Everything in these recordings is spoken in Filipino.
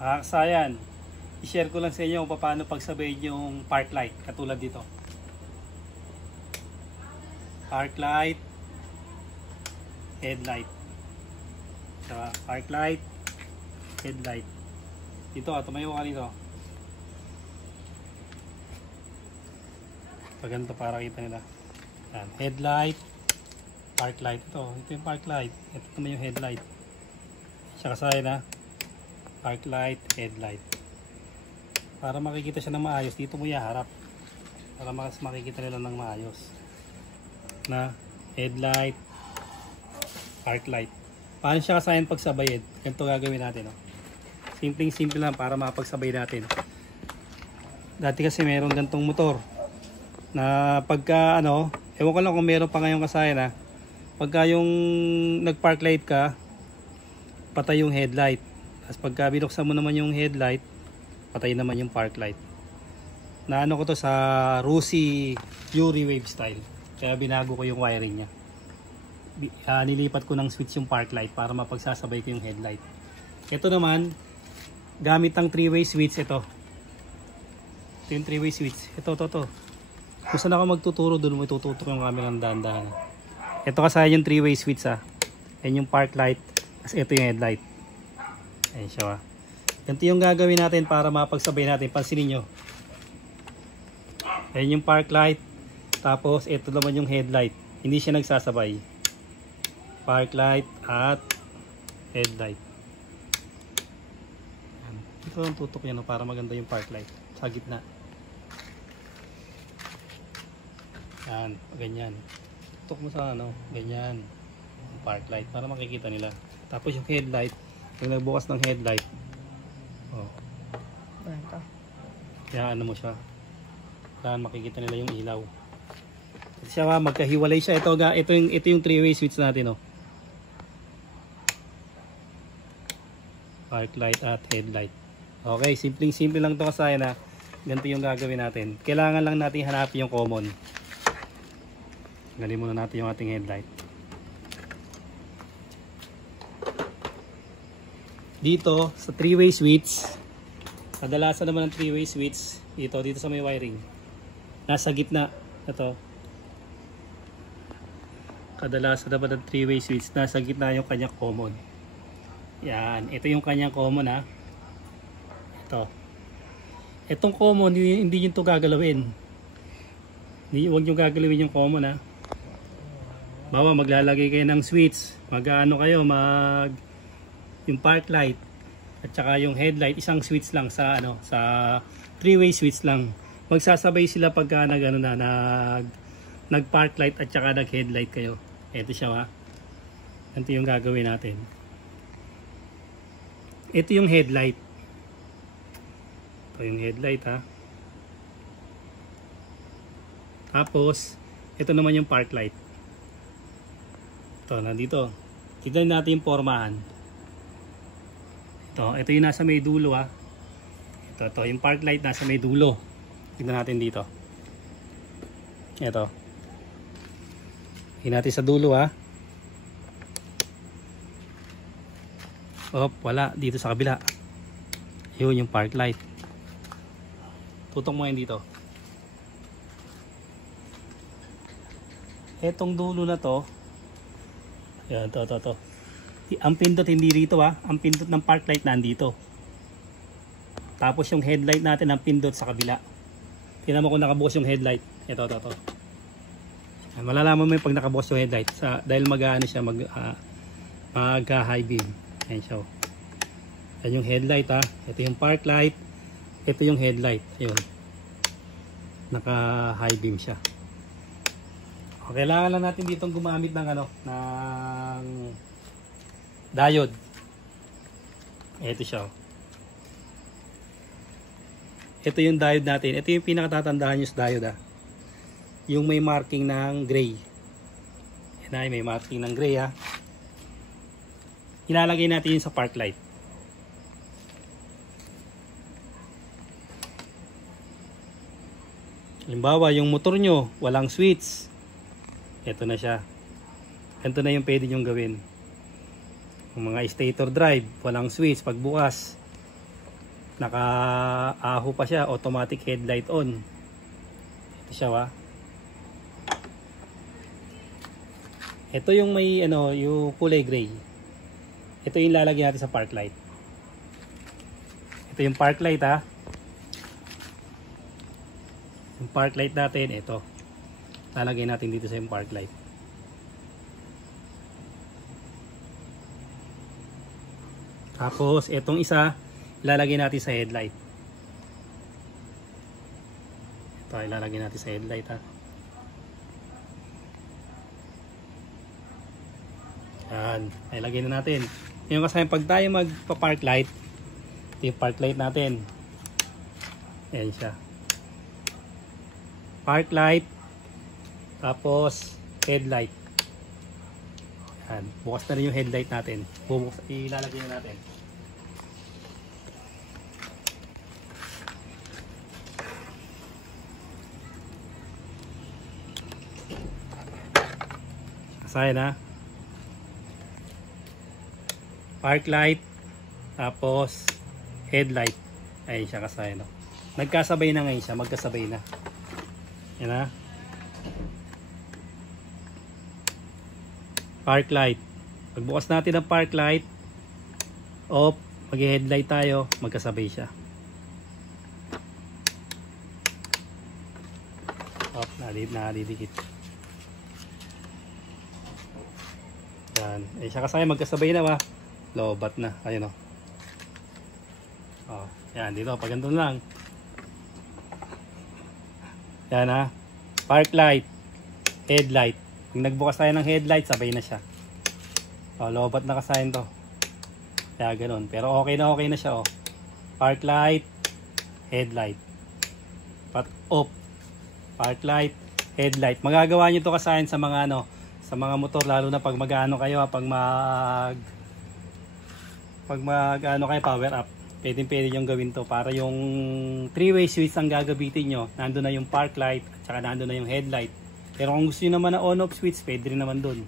Kasayan, i-share ko lang sa inyo kung paano pagsabayin yung park light. Katulad dito. Park light, headlight. Park light, headlight. Dito, tumayo ka dito. Pag ganito para kita nila. Yan. Headlight, park light. Ito yung park light. Ito naman yung headlight. Siya kasaya na. Park light, headlight. Para makikita siya ng maayos, dito mo iharap. Para makikita nila ng maayos. Na headlight, park light. Paano siya kasayan pagsabayin? Ganito gagawin natin. Simple lang para mapagsabay natin. Dati kasi meron gantong motor na pagka ewan ko lang kung meron pa ngayong kasayan pagka yung nag-park light ka, patay yung headlight. Tapos pagka binuksan mo naman yung headlight, patay naman yung park light. Na ko to sa Rusi Yuri Wave style. Kaya binago ko yung wiring niya. Nilipat ko ng switch yung park light para mapagsasabay ko yung headlight. Ito naman, gamit ang 3-way switch ito. Ito yung 3-way switch. Ito. Kung saan ako magtuturo, doon mo itututok yung camera ng dahan-dahan. Ito kasi yung 3-way switch Yan yung park light. Tapos ito yung headlight. Ayan siya Ganito yung gagawin natin para mapagsabay natin. Pansinin nyo. Ayan yung park light. Tapos ito naman yung headlight. Hindi siya nagsasabay. Park light at headlight. Ayan. Ito ang tutok yan para maganda yung park light. Sa gitna. Yan. Ganyan. Tutok mo sa ganyan. Yung park light para makikita nila. Tapos yung headlight. Yung nagbukas ng headlight. Kaya mo siya. Kaya makikita nila yung ilaw. Siya magkahiwalay siya. Ito yung 3-way switch natin Park light at headlight. Okay, simple lang to kasi ganito yung gagawin natin. Kailangan lang natin hanapin yung common. Galing muna natin yung ating headlight. Dito sa 3-way switch, kadalasan naman ng 3-way switch dito sa may wiring. Nasa gitna ito. Kadalasan naman ng 3-way switch, nasa gitna yung kanyang common. Yan, ito yung kanyang common Ito. Itong common, hindi yun to gagalawin. Huwag nyo gagalawin yung common Bawa maglalagay kayo ng switch, kayo yung park light at saka yung headlight, isang switch lang sa sa 3-way switch lang. Magsasabay sila pagka nag park light at saka nag headlight kayo. Ito siya Ito yung gagawin natin. Ito yung headlight. Ito yung headlight Tapos ito naman yung park light. Ito nandito. Tignan natin yung pormahan. Ito yung nasa may dulo Ito yung park light nasa may dulo. Tignan natin dito. Ito. Tignan natin sa dulo wala dito sa kabila. Yun yung park light. Tutok mo yan dito. Etong dulo na to. Yan, to. Ang pindot hindi rito ang pindot ng park light nandito. Tapos yung headlight natin ang pindot sa kabila. Tingnan mo kung nakabukas yung headlight. Ito. Malalaman mo yung pag nakabukas yung headlight dahil siya mag-high beam. Ayan siya. Yan yung headlight Ito yung park light. Ito yung headlight. Ayun. Naka-high beam siya. Okay, kailangan lang natin ditong gumamit ng ng diode. Ito siya. Ito yung diode natin. Ito yung pinakatatandaan nyo sa diode Yung may marking ng gray. Yan may marking ng gray Ilalagay natin yun sa park light. Halimbawa, yung motor nyo, walang switch. Ito na siya. Ito na yung pwede nyong gawin. Yung mga stator drive, walang switch. Pagbukas, Naka-aho pa siya, automatic headlight on. Ito siya Ito yung may yung kulay gray. Ito yung lalagyan natin sa park light. Ito yung park light Yung park light natin, ito. Lalagyan natin dito sa yung park light. Tapos itong isa ilalagay natin sa headlight. Ito ilalagay natin sa headlight Yan, ilagay na natin. Yung kasi pag tayo magpa-park light, ito yung park light natin. Ayan siya. Park light, tapos headlight. Yan, bukas na rin yung headlight natin. Ilalagay na natin. Kasaya park light, tapos headlight. Ayun siya kasaya Nagkasabay na ngayon siya, magkasabay na. Yan park light. Pagbukas natin ang park light, off, mag-headlight tayo, magkasabay siya. Off, nadidikit. Yan. Siya kasaya, magkasabay na Lobat na. Ayun yan, dito. Pag ganito lang. Yan park light, headlight. Pag nagbukas tayo ng headlight, sabay na siya. Lobat na kasayan to. Kaya ganun. Pero okay na siya Park light, headlight. Off. Park light, headlight. Magagawa nyo to kasayan sa mga sa mga motor, lalo na pag mag-ano kayo, pag mag-ano kayo, power up. Pwede yung gawin to para yung 3-way switch ang gagabitin nyo. Nandun na yung park light, at saka nandun na yung headlight. Pero kung gusto nyo naman na on-off switch, pwede rin naman dun.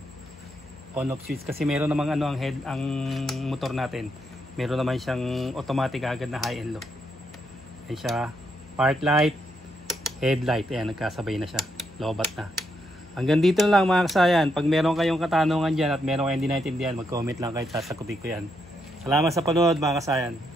On-off switch kasi meron namang ang motor natin. Meron naman siyang automatic agad na high and low. Ayan siya, park light, headlight. Ayan, nagkasabay na siya. Lobat na. Hanggang dito lang mga kasayan. Pag meron kayong katanungan dyan at meron kayong hindi naintindihan, mag-comment lang kayo, sasagutin ko yan. Salamat sa panood mga kasayan.